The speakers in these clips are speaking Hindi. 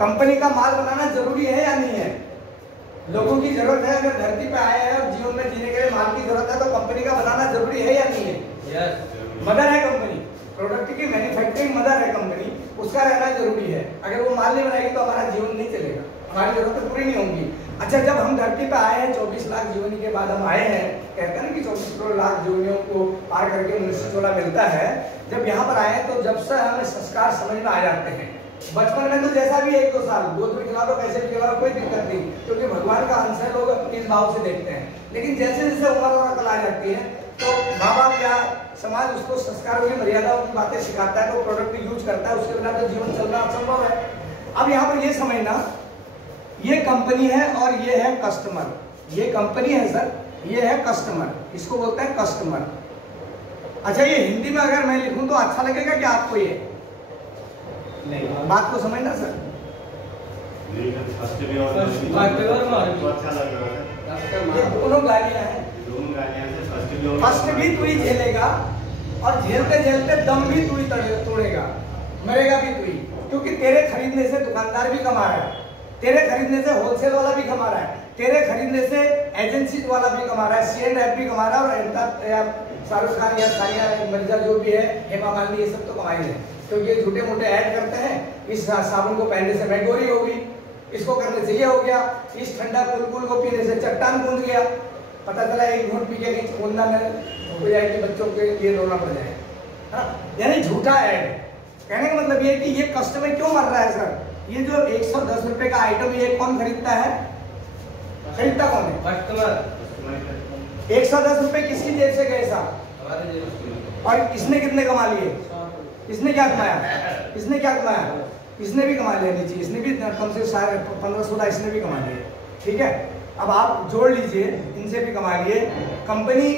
कंपनी का माल बनाना जरूरी है या नहीं है? लोगों की जरूरत है, अगर धरती पे आए हैं और जीवन में जीने के लिए माल की जरूरत है तो कंपनी का बनाना जरूरी है या नहीं है? यस। मदर है कंपनी, प्रोडक्ट की मैन्युफैक्चरिंग मदर है कंपनी, उसका रहना जरूरी है। अगर वो माल नहीं बनाएगी तो हमारा जीवन नहीं चलेगा, हमारी जरूरत पूरी नहीं होंगी। अच्छा, जब हम धरती पे आए हैं 24 लाख जीवनी के बाद हम आए हैं, कहते हैं ना कि 24 लाख जीवनियों को पार करके मनुष्य थोड़ा मिलता है। जब यहाँ पर आए तो जब से हमें संस्कार समझ में आ जाते हैं। बचपन में तो जैसा भी 1-2 साल गोद में खिला दो, कैसे भी खिला दो, कोई दिक्कत नहीं, क्योंकि भगवान का अंश है, लोग इस भाव से देखते हैं। लेकिन जैसे जैसे उम्र और अकल आ जाती है तो माँ बाप या समाज उसको संस्कारों की मर्यादाओं की बातें सिखाता है, तो प्रोडक्ट यूज करता है, उसके बिना तो जीवन चलना असंभव है। अब यहाँ पर ये समझना, ये कंपनी है और ये है कस्टमर। ये कंपनी है सर, ये है कस्टमर, इसको बोलते हैं कस्टमर। अच्छा, ये हिंदी में अगर मैं लिखूं तो अच्छा लगेगा क्या आपको? ये नहीं, बात को समझना सर। ये दोनों गालियां हैं, फर्स्ट भी तू ही झेलेगा और झेलते झेलते दम भी तू ही तोड़ेगा, मरेगा भी तू ही, क्योंकि तेरे खरीदने से दुकानदार भी कमा रहा है, तेरे खरीदने से होलसेल वाला भी कमा रहा है, तेरे खरीदने से एजेंसी वाला भी कमा रहा है, C&F भी कमा रहा है, और अमिताभ शाहरुख खान या सानिया मिर्जा जो भी है, हेमा मालिनी, ये सब तो कमाई है, क्योंकि ये झूठे मोटे ऐड करते हैं। इस साबुन को पहनने से मैं गोरी होगी, इसको करने से ये हो गया, इस ठंडा कुलकुल को पीने से चट्टान कूद गया, पता चला एक घूंट पी के कहीं कूदना में हो जाएगी, बच्चों के लिए रोना पड़ जाए। यानी झूठा ऐड। कहने का मतलब ये कि ये कस्टमर क्यों मर रहा है सर? ये जो 110 रुपए का आइटम ये कौन खरीदता है? खरीदता कौन है? कस्टमर। 110 रुपए किसकी जेब से गए साहब? और इसने कितने कमा लिए? इसने क्या कमाया? इसने क्या कमाया? इसने भी कमा लिया नीचे, इसने भी कम से 15-16 इसने भी कमा लिए। ठीक है, अब आप जोड़ लीजिए, इनसे भी कमा लिए। कंपनी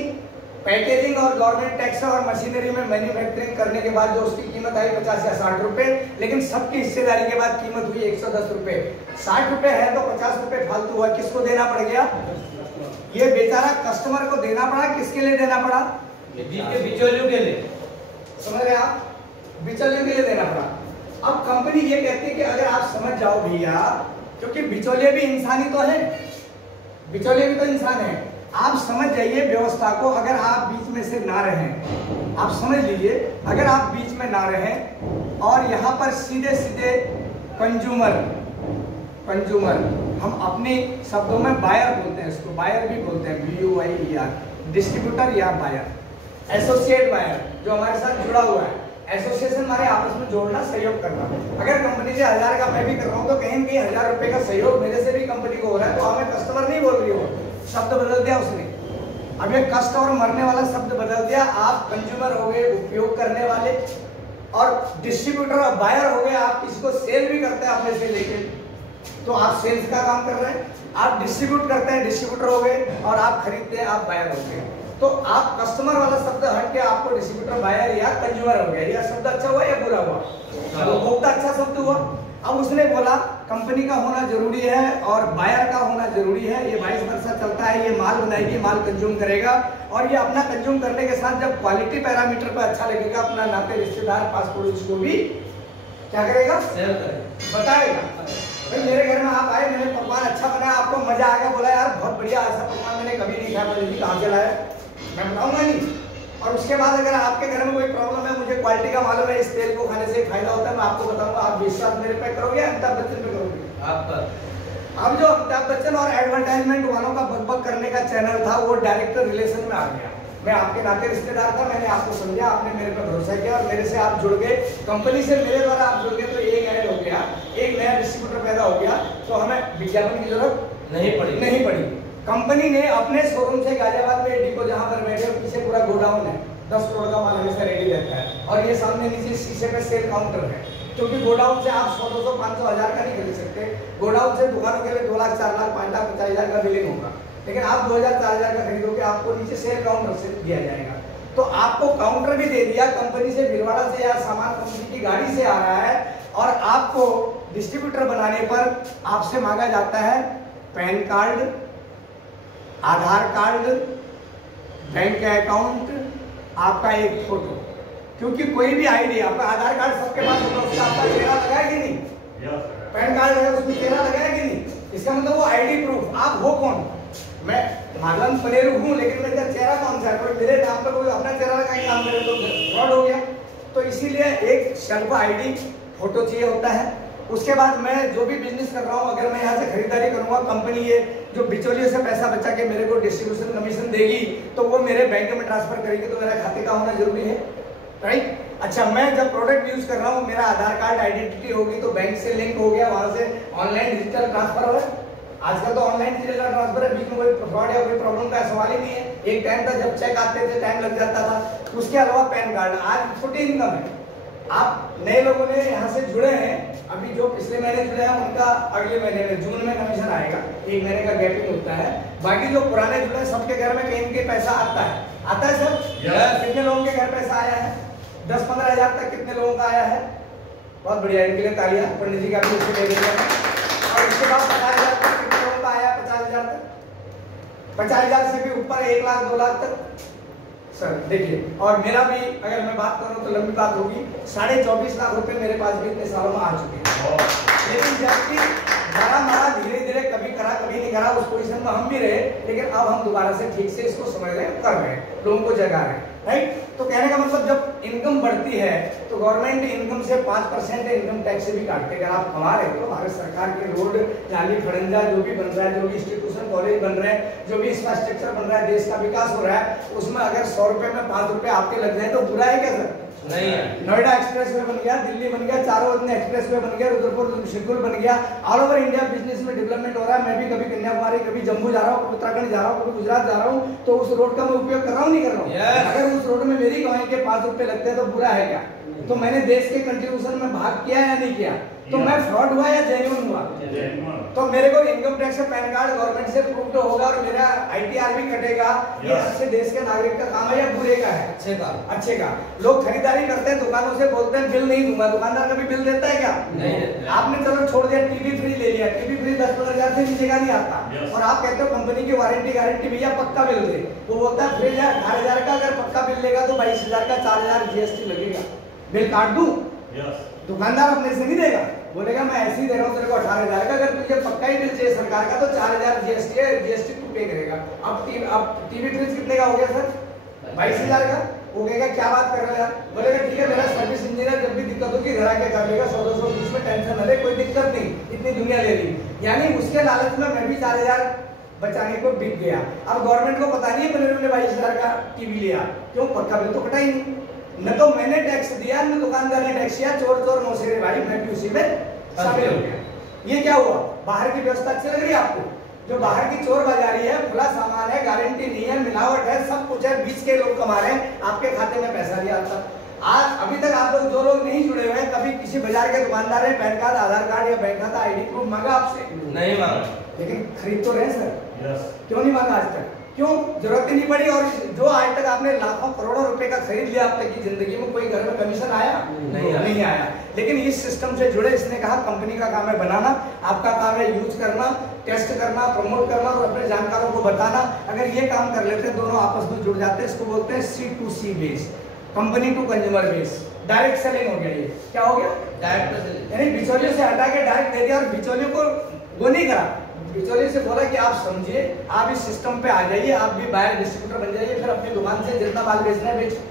पैकेजिंग और गवर्नमेंट टैक्स और मशीनरी में मैन्युफैक्चरिंग करने के बाद जो उसकी कीमत आई 50 या 60 रुपए, लेकिन सबकी हिस्सेदारी के बाद कीमत हुई 110 रुपए। 60 रुपए है तो 50 रुपए फालतू हुआ, किसको देना पड़ गया? ये बेचारा कस्टमर को देना पड़ा। किसके लिए देना पड़ा? बिचौलियों के लिए। समझ रहे आप? बिचौलियों के लिए देना पड़ा। अब कंपनी ये कहती है कि अगर आप समझ जाओ भैया, क्योंकि बिचौलिए भी इंसानी तो है, बिचौलिए भी तो इंसान है, आप समझ जाइए व्यवस्था को। अगर आप बीच में से ना रहें, आप समझ लीजिए, अगर आप बीच में ना रहें और यहाँ पर सीधे सीधे कंज्यूमर, हम अपने शब्दों में बायर बोलते हैं, इसको बायर भी बोलते हैं, BUYER, डिस्ट्रीब्यूटर या बायर, एसोसिएट बायर जो हमारे साथ जुड़ा हुआ है। एसोसिएशन हमारे आपस में जोड़ना, सहयोग करना। अगर कंपनी से 1000 का मैं भी कर रहा हूँ तो कहीं न कहीं 1000 रुपए का सहयोग मेरे से भी कंपनी को हो रहा है, तो हमें कस्टमर नहीं बोल रही हो, शब्द बदल दिया उसने। अब ये कस्ट और मरने वाला शब्द बदल दिया, आप कंज्यूमर हो गए, उपयोग करने वाले, और डिस्ट्रीब्यूटर और बायर हो गए, आप किसी को सेल भी करते हैं अपने से लेके, तो आप सेल्स का काम कर रहे हैं। आप डिस्ट्रीब्यूट करते हैं, डिस्ट्रीब्यूटर हो गए, और आप खरीदते हैं, आप बायर हो गए। तो आप कस्टमर वाला शब्द हट के आपको डिस्ट्रीब्यूटर, बायर या कंज्यूमर हो गया। यह शब्द अच्छा हुआ या बुरा हुआ? उपभोक्ता अच्छा शब्द हुआ। अब उसने बोला कंपनी का होना जरूरी है और बायर का होना जरूरी है। ये 22 वर्ष चलता है, ये माल बनाएगी, माल कंज्यूम करेगा, और ये अपना कंज्यूम करने के साथ जब क्वालिटी पैरामीटर पर अच्छा लगेगा, अपना नाते रिश्तेदार, पास पड़ोस को भी क्या करेगा? शेयर करेगा, बताएगा। भाई मेरे घर में आप आए, मैंने पकवान अच्छा बनाया, आपको मजा आ गया, बोला यार बहुत बढ़िया, ऐसा पकवान मैंने कभी नहीं खाया, मुझे कहाँ से लाया? मैं बताऊंगा नहीं। और उसके बाद अगर आपके घर में कोई प्रॉब्लम है, मुझे क्वालिटी का मालूम है, इस तेल को खाने से फायदा होता है, मैं आपको बताऊंगा, आप विश्वास मेरे पे करोगे या अमिताभ बच्चन पे करोगे? आप पर। अब जो अमिताभ बच्चन और एडवर्टाइजमेंट वालों का बकबक करने का चैनल था, वो डायरेक्टर रिलेशन में आ गया। मैं आपके नाते रिश्तेदार था, मैंने आपको समझा, आपने मेरे पर भरोसा किया और मेरे से आप जुड़ गए, कंपनी से मेरे द्वारा आप जुड़ गए, तो एक ऐड हो गया, एक नया डिस्ट्रीब्यूटर पैदा हो गया, तो हमें विज्ञापन की जरूरत नहीं पड़ी। कंपनी ने अपने शोरूम से गाजियाबाद में डिपो जहां पर बैठे, पीछे पूरा गोडाउन है, 10 करोड़ का माल हमेशा रेडी रहता है, और ये सामने नीचे शीशे पे सेल काउंटर है, क्योंकि गोडाउन से आप 100, 200, 500, 1000 का नहीं खरीद सकते। गोडाउन से दुकानों के लिए 2 लाख, 4 लाख, 5 लाख, 50,000 का बिलिंग होगा, लेकिन आप 2000, 4000 का खरीदोगे, आपको नीचे सेल काउंटर से दिया जाएगा। तो आपको काउंटर भी दे दिया, कंपनी से भिलवाड़ा से या सामान कंपनी की गाड़ी से आ रहा है, और आपको डिस्ट्रीब्यूटर बनाने पर आपसे मांगा जाता है पैन कार्ड, आधार कार्ड, बैंक अकाउंट, आपका एक फोटो, क्योंकि कोई भी आईडी, आपका आधार कार्ड सबके पास होगा, उसका आपका चेहरा लगा है कि नहीं? पैन कार्ड उसमें चेहरा लगा है कि नहीं? इसका मतलब वो आईडी प्रूफ, आप हो कौन? मैं मालन पनेरू हूँ, लेकिन मेरा चेहरा कौन सा है? कोई मेरे नाम पर कोई अपना चेहरा लगा के काम करे तो फ्रॉड हो गया। तो इसीलिए एक सेल्फ आईडी फोटो चाहिए होता है। उसके बाद मैं जो भी बिजनेस कर रहा हूँ, अगर मैं यहाँ से खरीदारी करूँगा, कंपनी ये जो बिचौलियों से पैसा बचा के मेरे को डिस्ट्रीब्यूशन कमीशन देगी, तो वो मेरे बैंक में ट्रांसफर करेगी, तो मेरा खाते का होना जरूरी है, राइट? अच्छा, मैं जब प्रोडक्ट यूज कर रहा हूँ, मेरा आधार कार्ड आइडेंटिटी होगी, तो बैंक से लिंक हो गया, वहां से ऑनलाइन डिजिटल ट्रांसफर हो रहा है। आजकल तो ऑनलाइन डिजिटल ट्रांसफर है, बीच में कोई फ्रॉड या कोई प्रॉब्लम का सवाल ही नहीं है। एक टाइम था जब चेक आते थे, टाइम लग जाता था। उसके अलावा पैन कार्ड, आज छोटी इनकम है। आप नए लोगों ने यहाँ से जुड़े हैं, अभी जो पिछले महीने जुड़े हैं उनका अगले महीने में जून में कमीशन आएगा, 1 महीने का गैपिंग होता है। बाकी जो पुराने जुड़े हैं, सबके घर में कहीं के पैसा आता है सर। कितने लोगों के घर पैसा आया है? 10-15 हजार तक कितने लोगों का आया है? बहुत बढ़िया, इनके लिए तालियां। पंडित जी का भी उससे ले लेंगे। और इसके बाद 50,000 तक कितने लोगों का आया? 50,000 तक, 50,000 से भी ऊपर 1 लाख 2 लाख तक सर देखिए। और मेरा भी अगर मैं बात करूं तो लंबी बात होगी, 24.5 लाख रुपए मेरे पास भी इतने सालों में आ चुके हैं। लेकिन जबकि बड़ा मारा धीरे धीरे, कभी करा कभी नहीं करा, उस पोजीशन में हम भी रहे, लेकिन अब हम दोबारा से ठीक से इसको समझ रहे हैं, कर रहे हैं, लोगों को जगा रहे हैं, राइट? तो कहने का मतलब जब इनकम बढ़ती है तो गवर्नमेंट इनकम से 5% इनकम टैक्स से भी काटते हैं। अगर आप कमा रहे हो तो भारत सरकार के रोड, नाली, खड़ंजा जो भी बन रहा है, जो भी इंस्टीट्यूशन कॉलेज बन रहे हैं, जो भी इंफ्रास्ट्रक्चर बन रहा है, देश का विकास हो रहा है, उसमें अगर 100 रुपए में 5 रुपए आपके लग जाए तो बुरा है क्या सर? नहीं है। नोएडा एक्सप्रेस वे बन गया, दिल्ली बन गया, चारों एक्सप्रेस वे बन गया, रुद्रपुर शेड्यूल बन गया, ऑल ओवर इंडिया बिजनेस में डेवलपमेंट हो रहा है। मैं भी कभी कन्याकुमारी, कभी जम्मू जा रहा हूँ, उत्तराखंड जा रहा हूँ, कभी गुजरात जा रहा हूँ, तो उस रोड का मैं उपयोग कर रहा हूँ, नहीं कर रहा हूँ? अगर उस रोड में मेरी कमाई के 5 रुपए लगते हैं तो बुरा है क्या? तो मैंने देश के कंट्रीब्यूशन में भाग किया या नहीं किया? तो मैं फ्रॉड हुआ या जेन्युइन हुआ? तो मेरे को इनकम टैक्स से पैन कार्ड गवर्नमेंट से प्रूव्ड होगा और मेरा ITR भी कटेगा। ये अच्छे देश के नागरिक का काम है या बुरे का है? अच्छे का। अच्छे का। लोग खरीदारी करते हैं, दुकानों से बोलते हैं बिल नहीं दूंगा, दुकानदार कभी बिल देता है क्या? नहीं। आपने चलो छोड़ दिया, टीवी फ्री ले लिया, टीवी फ्री 10-15 हजार से नीचे का नहीं आता, और आप कहते हो कंपनी की वारंटी गारंटी भैया पक्का बिल दे, वो बोलता है फ्रिज 18,000 का, अगर पक्का बिल लेगा तो 22,000 का 4,000 GST लगेगा, बिल काट दूं? दुकानदार अपने से नहीं देगा, बोलेगा मैं ऐसे ही दे रहा हूँ तेरे को 18,000 का, अगर तुझे पक्का ही बिल चाहिए सरकार का तो 4,000 GST है, GST तू पे करेगा। अब टीवी फ्रिज कितने का हो गया सर? 22,000 का। वो कहेगा क्या बात कर रहे हो यार? बोलेगा ठीक है, मेरा सर्विस इंजीनियर जब भी दिक्कत होगी घर आके कर लेगा, 100-200 बीच में टेंशन न ले, कोई दिक्कत नहीं, इतनी दुनिया ले ली। यानी उसके लालच में मैं भी 4,000 बचाने को बिक गया। अब गवर्नमेंट को पता नहीं है मैंने 22,000 का टीवी लिया, क्यों? पक्का बिल तो कटा ही नहीं, न तो मैंने टैक्स दिया न दुकानदार ने टैक्स दिया, चोर चोर मौसेरे भाई, मैं भी उसी में शामिल हो गया। ये क्या हुआ? बाहर की व्यवस्था अच्छी लग रही है आपको? जो बाहर की चोर बाजारी है, खुला सामान है, गारंटी नहीं है, मिलावट है, सब कुछ है, बीच के लोग कमा रहे हैं, आपके खाते में पैसा नहीं आता। आज अभी तक आप लोग जो लोग नहीं जुड़े हुए हैं, कभी किसी बाजार के दुकानदार ने पैन कार्ड, आधार कार्ड या बैंक खाता ID प्रूफ मांगा आपसे? नहीं मांगा, लेकिन खरीद तो रहे सर। क्यों नहीं मांगा आज तक? क्यों? जरूरत ही नहीं पड़ी। और जो आज तक आपने लाखों करोड़ों रुपए का खरीद लिया, अब तक की जिंदगी में कोई घर में कमीशन आया? नहीं आया। लेकिन इस सिस्टम से जुड़े, इसने कहा कंपनी का काम है बनाना, आपका काम है यूज करना, टेस्ट करना, प्रमोट करना और अपने जानकारों को बताना। अगर ये काम कर लेते हैं, दोनों आपस में जुड़ जाते हैं, इसको बोलते हैं C2C base, company to consumer base. Direct selling हो गया। ये क्या हो गया? डायरेक्ट सेलिंग, यानी बिचौलियों से हटा के डायरेक्ट दे दिया। और बिचौलियों को वो नहीं करा, बिचौलिए से बोला कि आप समझिए, आप इस सिस्टम पे आ जाइए, आप भी बायर डिस्ट्रीब्यूटर बन जाइए, फिर अपनी दुकान से जितना माल बेचना है बेचो,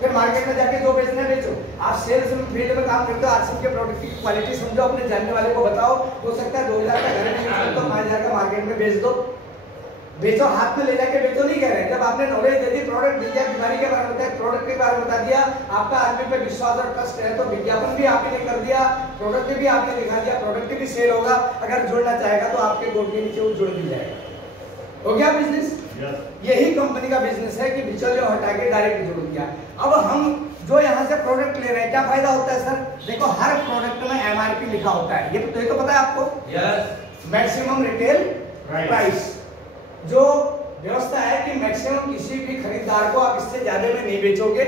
फिर मार्केट में जाके जो बेचना है बेचो। आप सेल्स फील्ड में काम करते हो, आज के प्रोडक्ट की क्वालिटी समझो, अपने जानने वाले को बताओ। हो सकता है 2,000 का घर में तो 5,000 का मार्केट में बेच दो, बेचो, हाथ में ले जाके बेचो नहीं कह रहे हैं। जब आपने नॉलेज दे दी, प्रोडक्ट दिख गया, बीमारी के बारे में बताया, प्रोडक्ट के बारे में बता दिया, आपका आदमी पे विश्वास और ट्रस्ट है, तो विज्ञापन भी आपने कर दिया, प्रोडक्ट भी आपने दिखा दिया, प्रोडक्ट भी सेल होगा। अगर जुड़ना चाहेगा तो आपके गोद के नीचे वो जुड़ भी जाएगा। हो गया बिजनेस? यही कंपनी का बिजनेस है कि बिचौलियों हटा के डायरेक्ट जुड़ दिया। अब हम जो यहाँ से प्रोडक्ट ले रहे हैं, क्या फायदा होता है सर? देखो, हर प्रोडक्ट में MRP लिखा होता है, ये तो पता है आपको? Maximum retail price. जो व्यवस्था है कि मैक्सिमम किसी भी खरीदार को आप इससे ज्यादा में नहीं बेचोगे,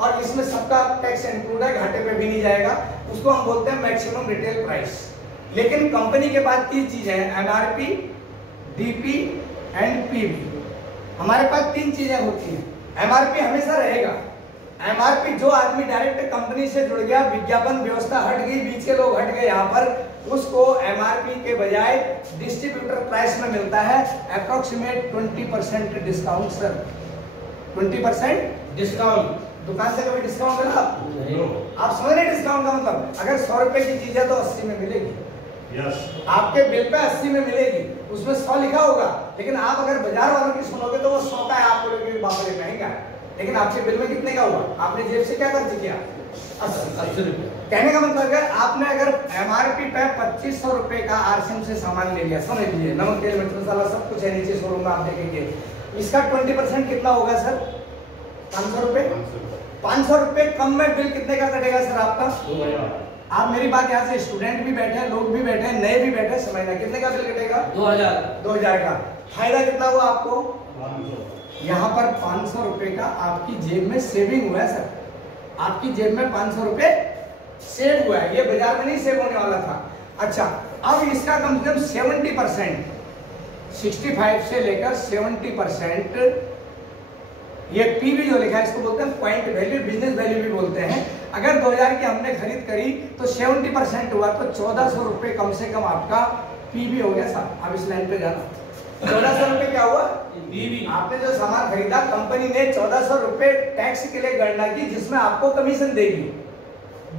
और इसमें सबका टैक्स इंक्लूड है, घाटे पे भी नहीं जाएगा, उसको हम बोलते हैं मैक्सिमम रिटेल प्राइस। लेकिन कंपनी के पास 3 चीजें हैं, MRP, DP एंड PV। हमारे पास 3 चीजें होती हैं। MRP हमेशा रहेगा, एमआरपी जो आदमी डायरेक्ट कंपनी से जुड़ गया, विज्ञापन व्यवस्था हट गई, बीच के लोग हट गए यहाँ पर, उसको एमआरपी के बजाय डिस्ट्रीब्यूटर प्राइस में मिलता है अप्रोक्सीमेट 20% डिस्काउंट सर। 20% डिस्काउंट। दुकान से कभी डिस्काउंट मिला आप समझ रहे डिस्काउंट का मतलब? अगर 100 रुपए की चीज है तो 80 में मिलेगी। आपके बिल पे 80 में मिलेगी, उसमें 100 लिखा होगा, लेकिन आप अगर बाजार वालों की सुनोगे तो वो 100 का है, आपको लगेगा बाप रे महंगा है, लेकिन आपके बिल में कितने का हुआ? आपने जेब से क्या खर्च किया? 80 रुपए। कहने का मतलब है आपने अगर एमआरपी पे 2500 रुपए का आरसीएम से सामान ले लिया, समझ लीजिए नमक तेल मिर्च मसाला सब कुछ है नीचे शोरूम में आप देखेंगे, इसका 20% कितना होगा सर? 500 रुपए। 500 रुपए कम में बिल कितने का कटेगा सर आपका? 2000। आप मेरी बात यहाँ से स्टूडेंट भी बैठे हैं, लोग भी बैठे हैं, नए भी बैठे हैं, समझना कितने का बिल कटेगा? 2000 का। फायदा कितना हुआ आपको? 500। यहाँ पर 500 रुपए का आपकी जेब में सेविंग हुआ है सर, आपकी जेब में 500 रुपए सेव हुआ है, ये बाजार में नहीं सेव होने वाला था। अच्छा, अब इसका कम से कम 70%, 65 से लेकर 70% ये पीवी जो लिखा है इसको बोलते हैं पॉइंट वैल्यू, बिजनेस वैल्यू भी बोलते हैं। अगर 2000 की हमने खरीद करी तो 70% हुआ तो 1400 रुपए कम से कम आपका पीवी हो गया साहब। अब इस लाइन पे जाना, 1400 रुपए क्या हुआ? पीवी। आपने जो सामान खरीदा, कंपनी ने 1400 रुपए टैक्स के लिए गणना की, जिसमें आपको कमीशन देगी,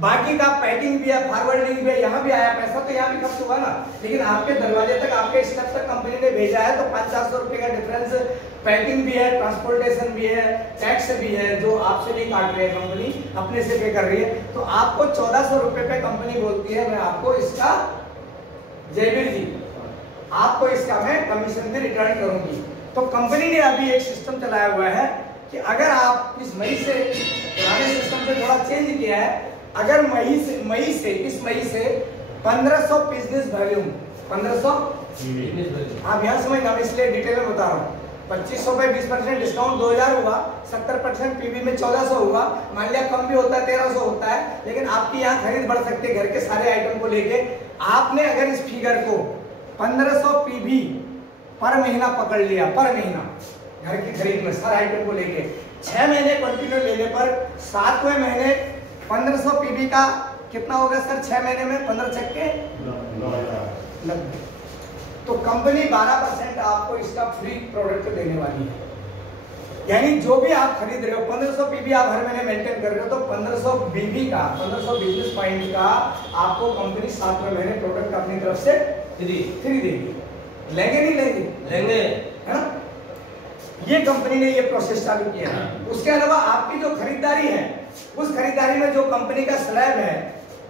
बाकी का पैकिंग भी है, फॉरवर्डिंग भी है, यहाँ भी आया पैसा तो यहाँ भी खर्च हुआ ना, लेकिन आपके दरवाजे तक, आपके स्टेप तक कंपनी ने भेजा है, तो 500-400 रुपए का डिफरेंस, पैकिंग भी है, ट्रांसपोर्टेशन भी है, टैक्स भी है, जो आपसे नहीं काट रही है कंपनी, अपने से पे कर रही है, तो आपको 1400 रुपए पे कंपनी बोलती है मैं आपको इसका, जयवीर जी आपको इसका मैं कमीशन भी रिटर्न करूंगी। तो कंपनी ने अभी एक सिस्टम चलाया हुआ है कि अगर आप इस मई से, पुराने सिस्टम से थोड़ा चेंज किया है, अगर इस मई से 1500 बिजनेस वॉल्यूम, 1500 आप यहाँ समझना, मैं इसलिए डिटेल में बता रहा हूँ। 2500 पे 20% डिस्काउंट 2000 हुआ, 70% पीवी में 1400 हुआ, मान लिया कम भी होता है 1300 होता है, लेकिन आपकी यहाँ खरीद बढ़ सकती है घर के सारे आइटम को लेके। आपने अगर इस फिगर को 1500 पीवी पर महीना पकड़ लिया, पर महीना घर की खरीद में सारे आइटम को लेके 6 महीने कंटिन्यू लेने पर 7वें महीने 1500 पीवी का कितना होगा सर? 6 महीने में 15 छक्के 90, तो कंपनी 12% आपको इसका फ्री प्रोडक्ट देने वाली है। यानी जो भी आप खरीद रहे हो, 1500 पीवी आप हर महीने मेंटेन कर रहे हो, तो 1500 बीवी का, 1500 बिजनेस पॉइंट का आपको कंपनी 7वें महीने प्रोडक्ट अपनी तरफ से फ्री देगी। लेंगे नहीं लेंगे? है ना? ये कंपनी ने ये प्रोसेस चालू किया है। उसके अलावा आपकी जो खरीदारी है, उस खरीदारी में जो कंपनी का स्लैब है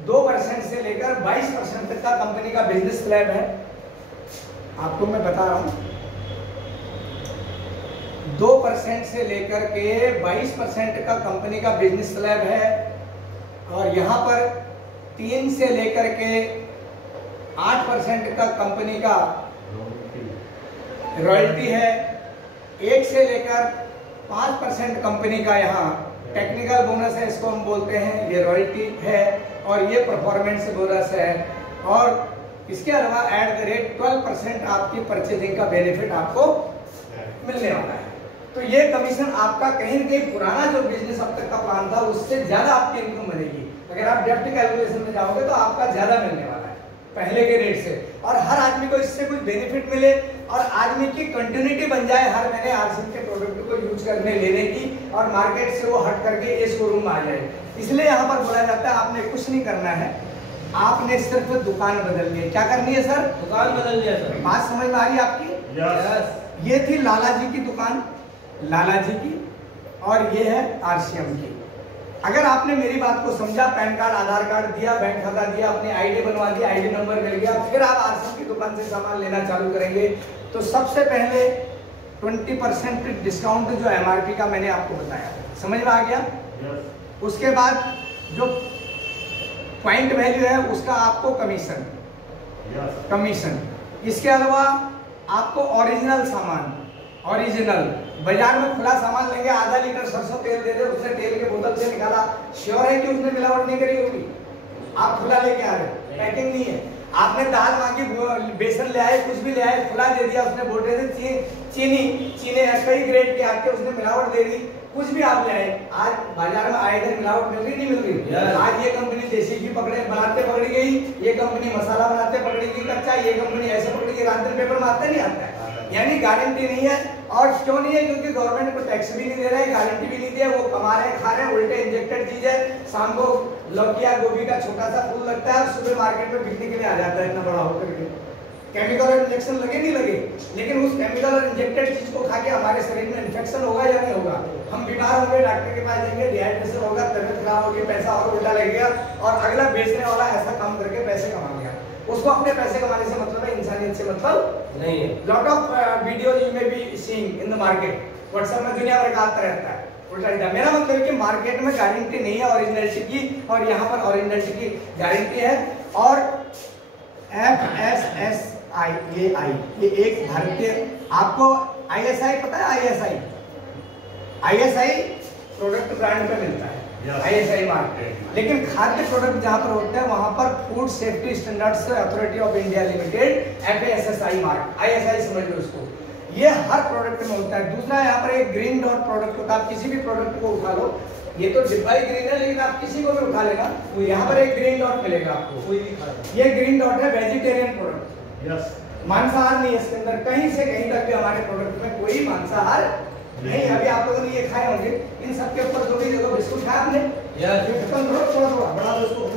2% से लेकर 22% तक का कंपनी का बिजनेस स्लैब है। आपको मैं बता रहा हूं, 2% से लेकर के 22% का कंपनी का बिजनेस स्लैब है, और यहां पर 3 से लेकर के 8% का कंपनी का रॉयल्टी है, 1 से लेकर 5% कंपनी का यहाँ टेक्निकल बोनस है, इसको हम बोलते हैं, ये रॉयल्टी है, और ये परफॉर्मेंस बोनस है, और इसके अलावा एट द रेट 12% आपकी परचेजिंग का बेनिफिट आपको मिलने वाला है। तो ये कमीशन आपका कहीं न कहीं पुराना जो बिजनेस अब तक का प्लान था उससे ज्यादा आपकी इनकम बनेगी। अगर आप डेप्थ कैलकुलेशन में जाओगे तो आपका ज्यादा मिलने वाला है पहले के रेट से, और हर आदमी को इससे कुछ बेनिफिट मिले और आदमी की कंटिन्यूटी बन जाए हर महीने आरसीएम के प्रोडक्ट को यूज करने लेने की, और मार्केट से वो हट करके ये शोरूम में आ जाए। इसलिए यहाँ पर बोला जाता है आपने कुछ नहीं करना है, आपने सिर्फ दुकान बदलनी है। क्या करनी है सर? दुकान बदलनी है सर। बात समझ में आ रही है आपकी? यस। ये थी लाला जी की दुकान, लाला जी की, और ये है आरसीएम की। अगर आपने मेरी बात को समझा, पैन कार्ड, आधार कार्ड दिया, बैंक खाता दिया, अपनी आईडी बनवा दिया, आईडी नंबर मिल गया, फिर आप आरसीएम की दुकान से सामान लेना चालू करेंगे, तो सबसे पहले 20% डिस्काउंट जो एमआरपी का मैंने आपको बताया, समझ में आ गया? उसके बाद जो पॉइंट वैल्यू है उसका आपको कमीशन। इसके अलावा आपको ओरिजिनल सामान, ओरिजिनल बाजार में खुला सामान लेंगे, आधा लीटर सरसों तेल दे दे, उसने तेल के बोतल से निकाला, श्योर है कि उसने मिलावट नहीं करी होगी? आप खुला लेके आ रहे पैकिंग नहीं है। आपने दाल मांगी, बेसन ले आए, कुछ भी ले आए, खुला दे दिया, उसने बोटे से चीनी कई ग्रेड के आटे उसने मिलावट दे दी, कुछ भी आप ले आए। आज बाजार में आए दिन मिलावट मिल रही नहीं मिल रही? आज ये कंपनी देसी घी बनाते पकड़ी गई, ये कंपनी मसाला बनाते पकड़ी गई कच्चा, ये कंपनी ऐसे पकड़ी गई, रात पेपर में आता नहीं आता है। यानी गारंटी नहीं है। और क्यों नहीं है? क्योंकि गवर्नमेंट को टैक्स भी नहीं दे रहा है, गारंटी भी नहीं दिया, वो कमा रहे हैं, खा रहे हैं, उल्टे इंजेक्टेड चीज है। शाम को लौकिया गोभी का छोटा सा फूल लगता है, सुबह मार्केट में बिकने के लिए आ जाता है इतना बड़ा होकर के। केमिकल और इंजेक्शन लगे नहीं लगे, लेकिन उस केमिकल और इंजेक्टेड चीज को खा के हमारे शरीर में इन्फेक्शन होगा या नहीं होगा? हम बीमार होंगे, डॉक्टर के पास जाएंगे, डिहाइड्रेशन होगा, तबियत खराब होगी, पैसा और उल्टा लगेगा, और अगला बेचने वाला ऐसा काम करके पैसे कमा गया, उसको अपने पैसे कमाने से मतलब है, इंसानियत से मतलब नहीं है। Lot of videos you may be seeing in the market, WhatsApp में दुनिया भर का आता रहता है उल्टा। मेरा मतलब है कि मार्केट में गारंटी नहीं है ओरिजिनलिटी की, और यहाँ पर ओरिजिनलिटी की गारंटी है। और FSSAI ये एक भारतीय, आपको ISI पता है? ISI प्रोडक्ट ब्रांड पे मिलता है, ISI मार्क। लेकिन खाद्य प्रोडक्ट जहां पर होते हैं वहां पर food safety standards authority of India limited FSSAI mark, ISI समझ लो उसको, ये हर प्रोडक्ट में होता है। दूसरा यहाँ पर एक ग्रीन डॉट प्रोडक्ट होता है, आप किसी भी प्रोडक्ट को उठा लो, ये तो डिब्बा ही ग्रीन है, लेकिन आप किसी को भी उठा लेना तो यहाँ पर एक ग्रीन डॉट मिलेगा आपको। ये ग्रीन डॉट है वेजिटेरियन प्रोडक्ट, मांसाहार नहीं है इसके अंदर, कहीं से कहीं तक भी हमारे प्रोडक्ट में कोई मांसाहार नहीं। अभी आप लोगों ने ये खाए होंगे, इन सब के ऊपर जो भी देखो बिस्कुट खाया आपने, थोड़ा बड़ा बिस्कुट।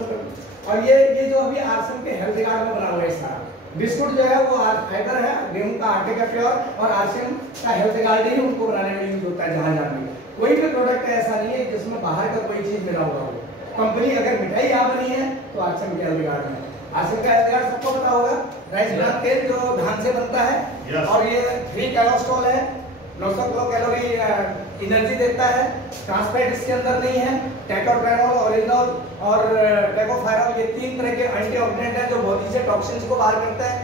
और ये जो अभी आश्रम के हेल्थ गार्ड में बना हुआ है सारा बिस्कुट जो है वो फाइबर है, गेहूं का आटे का प्योर, और आश्रम का हेल्थ गार्ड ही उनको बनाने में यूज होता है। जहां जहां भी कोई भी प्रोडक्ट ऐसा नहीं है जिसमें बाहर का कोई चीज मिला हुआ हो। कंपनी अगर मिठाई यहाँ बनी है तो आश्रम के हेल्थ गार्ड में, आश्रम का हेल्थ गार्ड सबको पता होगा, राइस ब्रान तेल जो धान से बनता है, और ये फ्री कोलेस्ट्रॉल है, 900 किलो कैलोरी एनर्जी देता है, ट्रांसफैट इसके अंदर नहीं है, टेकोट्रेनॉल, ओरिजिनल और टेकोफायरॉल, ये 3 तरह के एंटीऑक्सीडेंट हैं जो बॉडी से टॉक्सिन्स को बाहर करते हैं,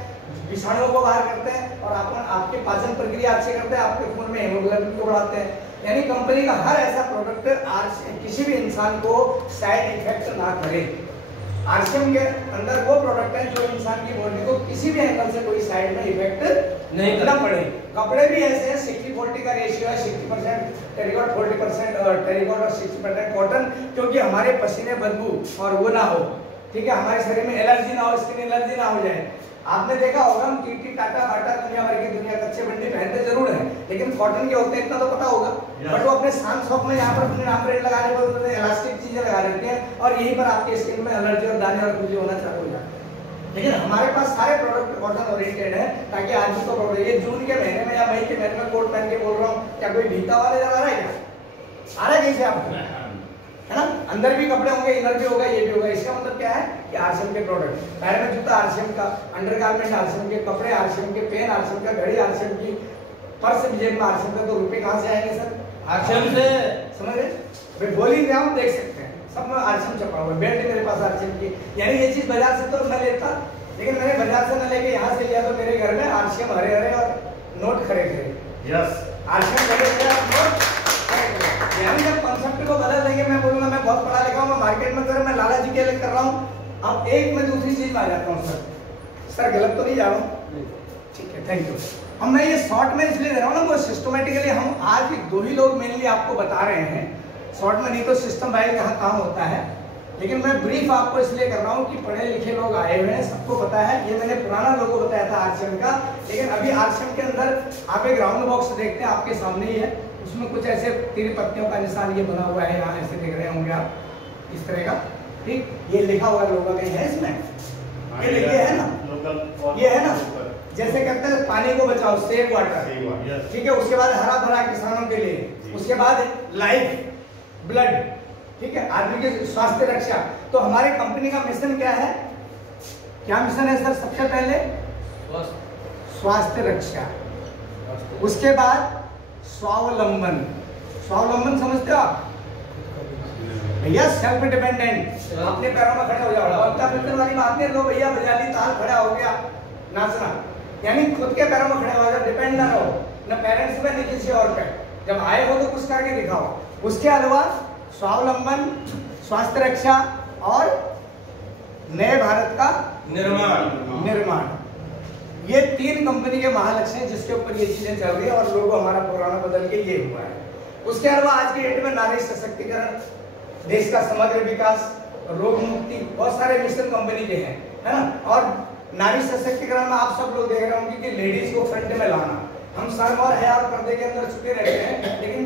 विषाणुओं को बाहर करते हैं, और आपके पाचन प्रक्रिया अच्छी करते हैं, आपके खून में हेमोग्लोबिन को बढ़ाते हैं। यानी कंपनी का हर ऐसा प्रोडक्ट किसी भी इंसान को साइड इफेक्ट ना करे। आरसीएम के अंदर वो प्रोडक्ट है जो इंसान की बॉडी को किसी भी एंगल से कोई साइड में इफेक्ट नहीं करना पड़े। कपड़े भी ऐसे हैं, 60-40 का रेशियो है, 60% टेरिकॉट, 40% टेरिकॉट और 60% कॉटन, क्योंकि हमारे पसीने बदबू और वो ना हो, ठीक है, हमारे शरीर में एलर्जी ना हो, स्किन एलर्जी ना हो जाए। आपने देखा होगा हम टीटी, टाटा, बाटा, दुनिया भर की दुनिया कच्चे बंडी पहनते जरूर है, लेकिन कॉटन के होते हैं इतना तो पता होगा। बट वो अपने शान शॉप में यहाँ पर अपने नाम रेट लगाने पर उन्होंने इलास्टिक चीजें लगा देते हैं, और यहीं पर आपके स्किन में एलर्जी और दाने और खुजली होना चालू हो जाता है। लेकिन हमारे पास सारे प्रोडक्ट कॉटन ओरिएंटेड है, ताकि आदमी को प्रॉब्लम, ये जून के महीने में या मई के महीने में कोट पहन के बोल रहा हूँ, क्या कोई भीता वाला नजर आ रहा है? क्या आ रहा है कहीं से आपको? है ना, अंदर भी कपड़े होंगे, इनर भी होगा, ये भी होगा। इसका मतलब क्या है कि आरसीएम के प्रोडक्ट, पैर में जूता आरसीएम का, अंडरगारमेंट आरसीएम के, कपड़े आरसीएम के, पेन आरसीएम का, घड़ी आरसीएम की, पर्स भी जेब में आरसीएम का। तो रुपए कहाँ से आएंगे सर? आरसीएम से, समझ रहे? बोली में हम देख सकते हैं सब में आरसीएम छपा हुआ है, बेल्ट मेरे पास आरसीएम की। यानी ये चीज बाजार से तो मैं लेता, लेकिन मैंने बाजार से न लेके यहाँ से लिया, तो मेरे घर में आरसीएम हरे हरे और नोट खड़े खड़े। यस, आरसीएम खड़े खड़े नोट। यानी जब कॉन्सेप्ट को बदल देंगे, मैं बोलूंगा मैं बहुत पढ़ा लिखा हूँ, मैं मार्केट में कर, मैं लाला जी के लिए कर रहा हूँ, अब एक में दूसरी चीज में आ जाता हूँ। सर गलत तो नहीं जा रहा हूँ? ठीक है, थैंक यू। अब मैं ये शॉर्ट में इसलिए दे रहा हूँ ना, वो सिस्टमेटिकली हम आज 2 ही लोग मेनली आपको बता रहे हैं, शॉर्ट में नहीं तो सिस्टम वाइज यहाँ काम होता है। लेकिन मैं ब्रीफ आपको इसलिए कर रहा हूँ कि पढ़े लिखे लोग आए हुए हैं, सबको पता है। ये मैंने पुराना लोगों को बताया था आरसीएम का, लेकिन अभी आरसीएम के अंदर आप एक राउंड बॉक्स देखते हैं, आपके सामने ही है, उसमें कुछ ऐसे 3 पत्तियों का निशान ये बना हुआ है, यहाँ ऐसे देख रहे होंगे आप, इस तरह का, ठीक, ये लिखा हुआ लोगो कहीं है इसमें, ये है ना, ये है ना, जैसे कहते हैं पानी को बचाओ, सेव वाटर, ठीक है, उसके बाद हरा भरा किसानों के लिए, उसके बाद लाइफ, ब्लड, ठीक है, आदमी के स्वास्थ्य रक्षा। तो हमारे कंपनी का मिशन क्या है? क्या मिशन है सर? सबसे पहले स्वास्थ्य रक्षा, उसके बाद स्वावलंबन। स्वावलंबन समझते हो आप भैया? सेल्फ डिपेंडेंट, अपने पैरों में खड़े हो जाओ। वाली बात नहीं, लो भैया बजाली ताल खड़ा हो गया नाचना, यानी खुद के पैरों में खड़े हो जाओ, डिपेंड ना रहो न पेरेंट्स पे न किसी और पे। जब आए हो तो कुछ करके दिखाओ। उसके अलावा स्वावलंबन, स्वास्थ्य रक्षा और नए भारत का निर्माण। ये 3 कंपनी के महालक्ष्य हैं जिसके ऊपर ये चीजें चल रही है और लोगों हमारा पुराना बदल के ये हुआ है। उसके अलावा आज की डेट में नारी सशक्तिकरण, देश का समग्र विकास, रोग मुक्ति, बहुत सारे मिशन कंपनी के हैं, है ना। और नारी सशक्तिकरण में आप सब लोग देख रहे होंगे कि लेडीज को फ्रंट में लाना। हम शर्म और हया और पर्दे के अंदर छुपे रहते हैं, लेकिन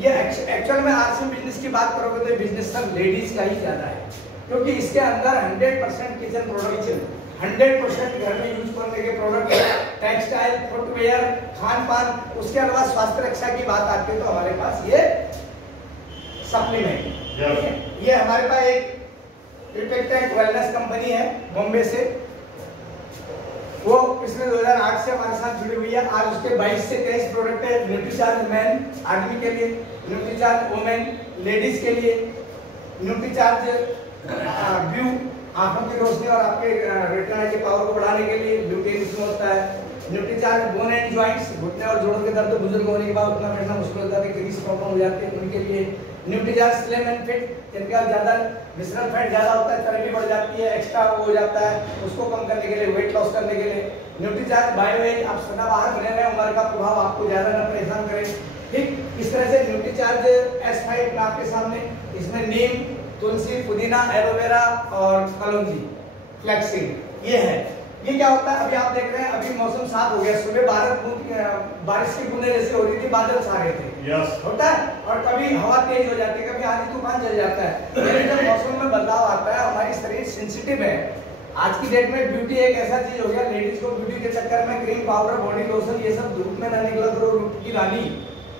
ये एक्चुअल में आज से बिजनेस की बात करोगे तो बिजनेस सब लेडीज का ही ज्यादा है, क्योंकि इसके अंदर 100% किचन प्रोडक्शन, 100% घर में यूज करने के प्रोडक्ट, टेक्सटाइल, फुटवेयर, खान पान, उसके अलावा स्वास्थ्य रक्षा की बात आती है तो हमारे पास ये सप्लीमेंट। ये हमारे पास एक ट्रिपेक्टेंट वेलनेस कंपनी है बॉम्बे से, वो पिछले 2008 से हमारे साथ जुड़ी हुई है। आज उसके 22 से 23 प्रोडक्ट है। न्यूट्रीचार्ज मैन आदमी के लिए, न्यूट्रीचार्ज वुमेन लेडीज के लिए, न्यूट्रीचार्ज व्यू आंखों की रोशनी और आपके रेटिना के पावर को बढ़ाने के लिए, ब्यूटी इसमें होता है। न्यूट्रीचार्ज बोन एंड जॉइंट्स, घुटने और जोड़ों के दर्द बुजुर्ग होने के बाद उतना बैठना मुश्किल हो जाता है, ग्रीस प्रॉब्लम हो जाती है, उनके लिए। न्यूट्रीचार्ज स्लिम एंड फिट, जिनका ज्यादा विसरल फैट ज्यादा होता है, चर्बी बढ़ जाती है, एक्स्ट्रा हो जाता है, उसको कम करने के लिए, वेट लॉस करने के लिए। न्यूट्रीचार्ज बायोएज, आप सदाबहार बने रहे, उम्र का प्रभाव आपको ज्यादा न परेशान करे, ठीक। इस तरह से न्यूट्रीचार्ज S5 में आपके सामने, इसमें नीम, तुलसी, पुदीना, एलोवेरा और कलौंजी, फ्लैक्सीड, ये है। ये क्या होता है, अभी आप देख रहे हैं, अभी मौसम साफ हो गया, सुबह बारिश की बूंदें जैसे हो रही थी, बादल छा रहे थे, होता है, और कभी हवा तेज हो जाती है, कभी आंधी तूफान चल जाता है। लेकिन जब मौसम में बदलाव आता है, हमारी शरीर सेंसिटिव है। आज की डेट में ब्यूटी एक ऐसा चीज हो गया, लेडीज को ब्यूटी के चक्कर में क्रीम, पाउडर, बॉडी लोशन, ये सब धूप में न निकला करो, रूप की रानी,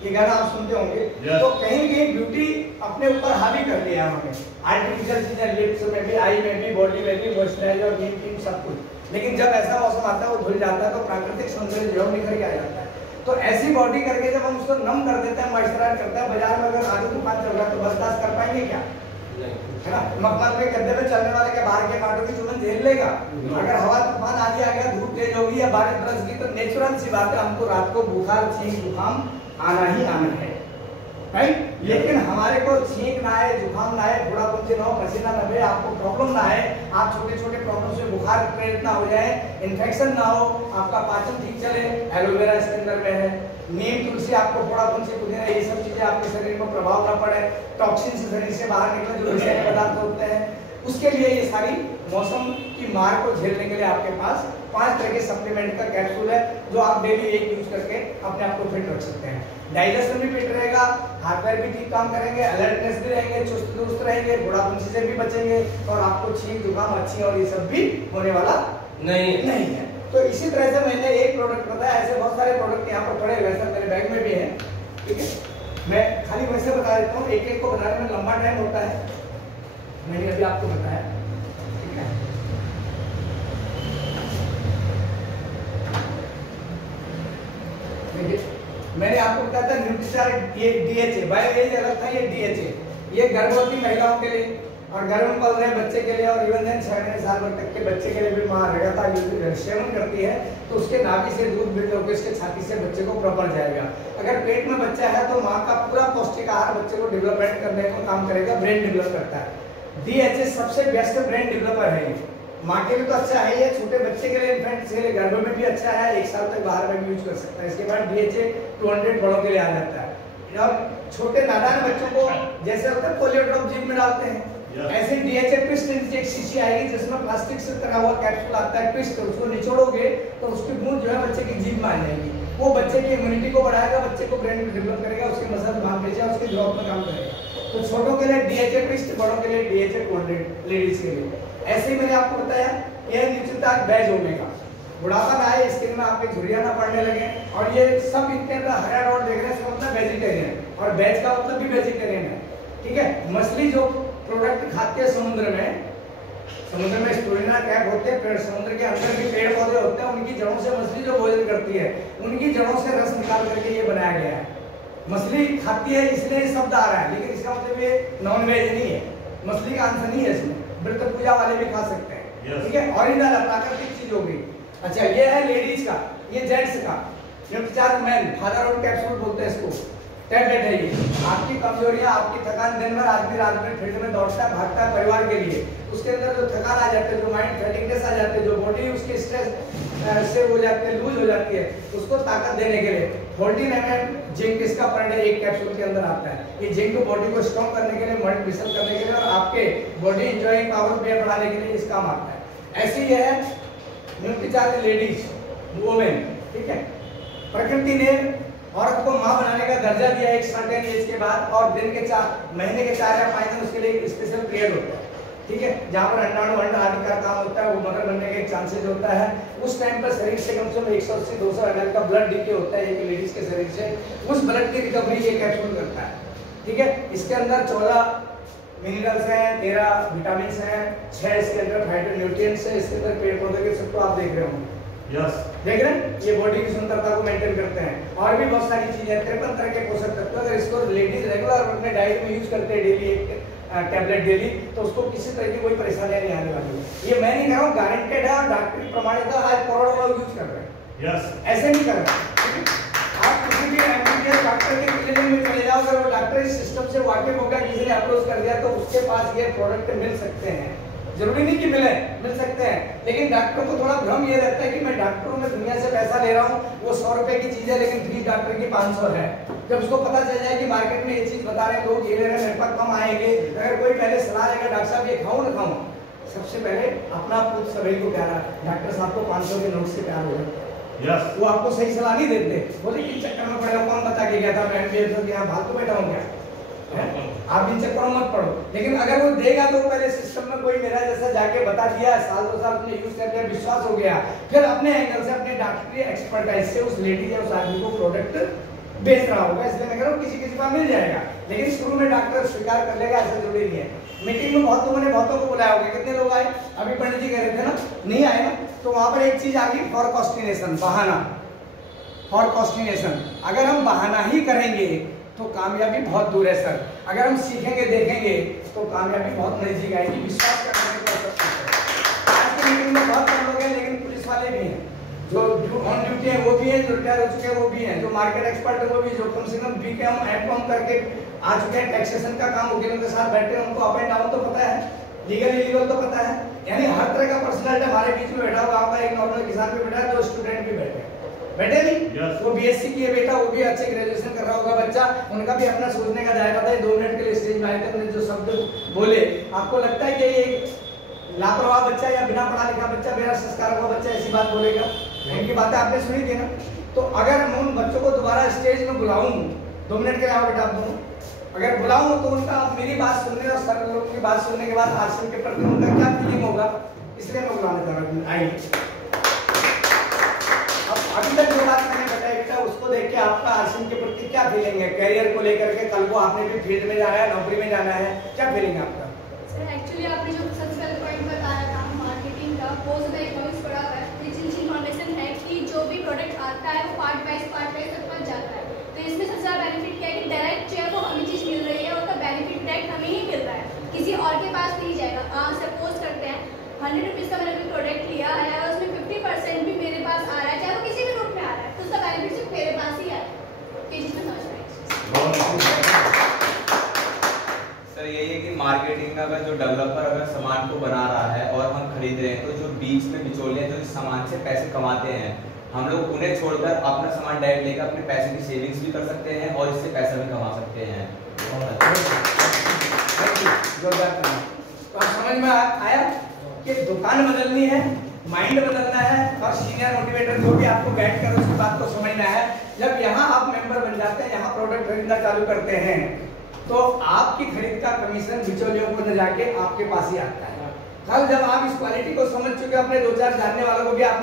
ये गाना आप सुनते होंगे। तो कहीं कहीं ब्यूटी अपने ऊपर हावी कर लिया है हमने, आर्टिफिशियल चीजें, लिप्स में भी, आई में भी, बॉडी में भी, मॉइस्चराइजर, क्रीम, सब कुछ। लेकिन जब ऐसा मौसम आता है, वो धुल जाता है, तो प्राकृतिक सौंदर्य जो निखर के आ जाता है। तो ऐसी बॉडी करके जब हम उसको नम कर देते हैं, मॉइस्चराइज करते हैं, बाजार में अगर आंधी तूफान चल रहा है तो बर्दाश्त कर पाएंगे क्या, है ना। मकान में गद्दे में चलने वाले के बाहर के कांटों की चुभन झेल लेगा। अगर हवा तूफान आदि आ गया, धूप तेज होगी या बारिश बरस गई, तो नेचुरल सी बात है, हमको रात को बुखार, छींक, जुकाम आना ही आना है, राइट। लेकिन हमारे को छींक ना आए, जुकाम ना आए, थोड़ा कुछ ना हो, पसीना ना बहे, आपको प्रॉब्लम ना आए, आप छोटे छोटे प्रॉब्लम से बुखार प्रेरित ना हो जाए, इन्फेक्शन ना हो, आपका पाचन ठीक चले, एलोवेरा इसके अंदर में है, नीम, तुलसी, आपको थोड़ा तुलसी, पुदीना, ये सब चीजें आपके शरीर पर प्रभाव ना पड़े, टॉक्सिन से शरीर से बाहर निकले, जो विषैले पदार्थ होते हैं, उसके लिए ये सारी मौसम की मार को झेलने के लिए आपके पास 5 तरह के सप्लीमेंट का कैप्सूल है, जो आप डेली एक यूज करके अपने आप को फिट रख सकते हैं। डाइजेशन भी फिट रहेगा, हाथ पैर भी ठीक काम करेंगे, अलर्टनेस भी रहेंगे, चुस्त दुरुस्त रहेंगे, बुढ़ापन से भी बचेंगे, और आपको छींक, जुकाम, अच्छी और ये सब भी होने वाला नहीं है। तो इसी तरह से मैंने एक प्रोडक्ट बताया, ऐसे बहुत सारे प्रोडक्ट यहाँ पर पड़े हुए हैं, मेरे बैग में भी है, ठीक है। मैं खाली वैसे बता देता हूँ, एक एक को बताने में लंबा टाइम होता है, मैंने अभी आपको बताया, ठीक है। मैंने आपको बताया था न्यूट्रीचार्ज, ये DHA, बायोएज अलग था, ये DHA, ये गर्भवती महिलाओं के लिए और गर्भ में पल रहे बच्चे के लिए, और इवन 6 साल तक के बच्चे के लिए भी माँ लगातार सेवन करती है, तो उसके नाभि से दूध बिल्ड होकर इसके छाती से बच्चे को प्रॉपर जाएगा। अगर पेट में बच्चा है तो माँ का पूरा पौष्टिक आहार बच्चे को डेवलपमेंट करने का काम करेगा, ब्रेन डेवलप करता है। DHA सबसे बेस्ट ब्रेन डेवलपर है, माँ के लिए तो अच्छा है, ये छोटे बच्चे के लिए, इन्फेंट के लिए गर्भ में भी अच्छा है, 1 साल तक बाहर में भी यूज कर सकता है। इसके बाद DHA 200 बड़ों के लिए आ जाता है, और छोटे नादान बच्चों को जैसे होता है पोलियो ड्रॉप जीभ में डालते हैं, ऐसे DHA ट्विस्ट एक शीशी आएगी जिसमें प्लास्टिक से तरा हुआ कैप्सूल आता है, ट्विस्ट, उसको निचोड़ोगे तो उसकी बूंद जो है बच्चे की जीभ में आ जाएगी, वो बच्चे की इम्यूनिटी को बढ़ाएगा, बच्चे को ब्रेन डेवलप करेगा, उसके मसल मांसपेशियां उसके ग्रोथ में काम करेगा। तो छोटों के लिए DHA ट्विस्ट, बड़ों के लिए DHA 200 लेडीज के लिए। ऐसे ही मैंने आपको बताया, यह न्यूट्रीचार्ज बेज ओमेगा, बुढ़ापा ना आए, स्किन में आपके झुर्रियां ना पड़ने लगे, और ये सब इनके अंदर हरा डॉट देख रहे हैं, इसका मतलब वेजिटेरियन, और वेज का मतलब भी वेजिटेरियन है, ठीक है। मछली जो प्रोडक्ट खाते हैं समुद्र में स्टोलिना क्रैब होते हैं, पेड़ समुद्र के अंदर भी पेड़ पौधे होते हैं, उनकी जड़ों से मछली जो भोजन करती है, उनकी जड़ों से रस निकाल करके ये बनाया गया है। मछली खाती है इसलिए शब्द आ रहा है, लेकिन इसका मतलब ये नॉन वेज नहीं है, मछली का आंसर नहीं है इसमें, व्रत पूजा वाले भी खा सकते हैं, ठीक है। ओरिजिनल प्राकृतिक चीज होगी। अच्छा, ये है लेडीज का, ये जेंट्स का न्यूट्रीचार्ज मैन, फादर और कैप्सूल बोलते हैं इसको, टैबलेट है ये। आपकी कमजोरियां, आपकी थकान, दिन भर आदमी रात में फील्ड में दौड़ता है, भागता है परिवार के लिए, उसके अंदर जो थकान आ जाती है, जो माइंड फैटिगनेस आ जाती है, जो बॉडी उसकी स्ट्रेस से हो जाती है, लूज हो जाती है, उसको ताकत देने के लिए 14 ml जिंक इसका पर डे एक कैप्सूल के अंदर आता है। ये जिंक बॉडी को स्ट्रॉन्ग करने के लिए, मल्टीपल करने के लिए और आपके बॉडी एंजॉयिंग पावर पे बढ़ाने के लिए इस काम आता है। ऐसे ही है न्यूट्रीचार्ज लेडीज वुमेन, ठीक है। प्रकृति ने औरत को मां बनाने का दर्जा दिया एक सर्टेन एज के बाद, और दिन के 4 महीने के 4 या 5 दिन उसके लिए एक स्पेशल पीरियड होता है, ठीक है, जहां पर अंडाणु अंड आदि का काम होता है, वो मदर बनने के चांसेस होता है। उस टाइम पर शरीर से कम से कम 180-200 ml का ब्लड डीके होता है एक लेडीज के शरीर से, उस ब्लड की रिकवरी ये कैप्सूल करता है, ठीक है। इसके अंदर 14 मिनरल्स हैं, 13 विटामिन हैं, 6 इसके अंदर फाइटोन्यूट्रिएंट्स हैं, इसके अंदर पेड़ पौधे के सब तो आप देख रहे होंगे, यस देख रहे हैं, ये बॉडी की सुंदरता को मेंटेन करते हैं। और भी बहुत सारी चीजें, 53 तरह के पोषक तत्व, अगर इसको लेडीज रेगुलर अपने डाइट में यूज करते हैं डेली एक टैबलेट डेली, तो उसको किसी तरह की कोई परेशानी नहीं आने वाली। ये मैं नहीं कर रहा हूँ, गारंटेड है और डॉक्टरी प्रमाणित है, आज करोड़ों लोग यूज कर रहे हैं, यस ऐसे नहीं कर रहे। आप किसी भी एमबीबीएस डॉक्टर के क्लिनिक में चले जाओ, अगर वो डॉक्टर इस सिस्टम से वाकिफ होगा, किसी ने अप्रोच कर दिया, तो उसके पास ये प्रोडक्ट मिल सकते हैं। जरूरी नहीं कि मिल सकते हैं, लेकिन डॉक्टर को थोड़ा भ्रम ये रहता है कि मैं डॉक्टरों में दुनिया से पैसा ले रहा हूँ, वो 100 रुपए की चीज है लेकिन फीस डॉक्टर की 500 है। जब उसको पता चल जाए कि मार्केट में ये चीज बता रहे हैं, लोग ये ले रहे हैं, मेरे पास कम आएंगे, अगर कोई पहले सलाह देगा डॉक्टर साहब ये खाऊं ना खाऊं, सबसे पहले अपना खुद सभी को प्यारा डॉक्टर साहब को 500 के नोट से प्यार हो जाता है, यस वो आपको सही सलाह नहीं देते, बोले कि चक्कर में पड़ेगा, कौन बता के गया था, मैं एमबीबीएस यहाँ फालतू बैठा हूँ क्या, आप इन चक्करों मत पड़ो। लेकिन अगर वो देगा तो पहले सिस्टम में कोई मेरा जैसा जाके बता दिया, साल 2 साल अपने यूज कर लिया, विश्वास हो गया, फिर अपने एंगल से अपने डॉक्टरी एक्सपर्टाइज से उस लेडी या उस आदमी को प्रोडक्ट बेच रहा होगा। इसलिए मैं कह रहा हूँ किसी किसी का मिल जाएगा, लेकिन शुरू में डॉक्टर स्वीकार कर लेगा ऐसा जरूरी नहीं है। मीटिंग में बहुत लोगों ने बहुतों को बुलाया होगा, कितने लोग आए, अभी पंडित जी कह रहे थे ना, नहीं आए ना, तो वहां पर एक चीज आ गई, फॉर कॉस्टिनेशन, बहाना, फॉर कॉस्टिनेशन। अगर हम बहाना ही करेंगे तो कामयाबी बहुत दूर है सर, अगर हम सीखेंगे देखेंगे तो कामयाबी बहुत नजदीक आएगी, विश्वास करने को सब कुछ है। आज की मीटिंग में बहुत कम लोग हैं, लेकिन पुलिस वाले भी हैं, जो ऑन ड्यूटी है वो भी है, जो रिटायर हो चुके हैं वो भी हैं, जो मार्केट एक्सपर्ट है वो भी, जो कम से कम बीकॉम एमकॉम करके आ चुके हैं, टैक्सेशन का काम वकीलों के साथ बैठे हैं, उनको अप एंड डाउन तो पता है, लीगल इलीगल तो पता है, यानी हर तरह का पर्सनैलिटी हमारे बीच में बैठा हुआ, आपका एक नॉर्मल किसान भी बैठा है, दो स्टूडेंट भी बैठे बैठे नहीं, yes. वो बीएससी किए बेटा, वो भी अच्छे ग्रेजुएशन कर रहा होगा बच्चा, उनका भी अपना सोचने का दायरा था। 2 मिनट के लिए स्टेज में आए थे, उन्होंने जो शब्द बोले, आपको लगता है कि ये लापरवाह बच्चा या बिना पढ़ा लिखा बच्चा, मेरा संस्कार हुआ बच्चा ऐसी बात बोलेगा? उनकी बातें आपने सुनी थी ना। तो अगर मैं उन बच्चों को दोबारा स्टेज में बुलाऊं, 2 मिनट के लिए आओ बेटा आप दोनों, अगर बुलाऊं तो उनका मेरी बात सुनने और सर लोग की बात सुनने के बाद आश्रम के प्रति उनका क्या फीलिंग होगा, इसलिए मैं बुलाने जा रहा हूँ। आइए, अभी तक जो बात मैंने बताई बेटा, उसको देख के आपका आश्रम के प्रति क्या फीलिंग है, करियर को लेकर के? कल को आपने भी फील्ड में जाना है, नौकरी में जाना है, क्या फीलिंग है आपका? सर एक्चुअली आपने जो सबसे पहले पॉइंट बताया था मार्केटिंग का, वो मैं इकोनॉमिक्स पढ़ा था, जिनकी इन्फॉर्मेशन है कि जो भी प्रोडक्ट आता है वो पार्ट वाइज सब पहुंच जाता है। तो इसमें सबसे ज़्यादा बेनिफिट क्या है कि डायरेक्ट जो है वो हमें चीज़ मिल रही है, उसका बेनिफिट डायरेक्ट हमें ही मिल रहा है, किसी और के पास नहीं जाएगा। सपोज करते हैं 100 रुपीज़ का मैंने कोई प्रोडक्ट लिया है और उसमें 50% भी मेरे पास आ रहा है, चाहे वो किसी भी रूप में आ रहा है, तो उसका बेनिफिट सिर्फ मेरे पास ही है। ये चीज़ में समझ पाए सर, यही है कि मार्केटिंग में अगर जो डेवलपर अगर सामान को बना रहा है और हम खरीद रहे हैं, तो जो बीच में बिचौलिए जो इस सामान से पैसे कमाते हैं, हम लोग उन्हें छोड़कर अपना सामान डायरेक्ट लेकर अपने पैसे की सेविंग्स भी कर सकते हैं और इससे पैसा भी कमा सकते हैं। तो समझ में आया कि दुकान बदलनी है, माइंड बदलना है, और सीनियर मोटिवेटर जो भी आपको गाइड कर उसकी बात को समझना है। जब यहाँ आप मेंबर बन जाते हैं, यहाँ प्रोडक्ट खरीदना चालू करते हैं, तो आपकी खरीद का कमीशन बिचौलियों को न जाके आपके पास ही आता है। कल जब आप इस क्वालिटी को समझ चुके, अपने 2-4 जानने वालों को भी आप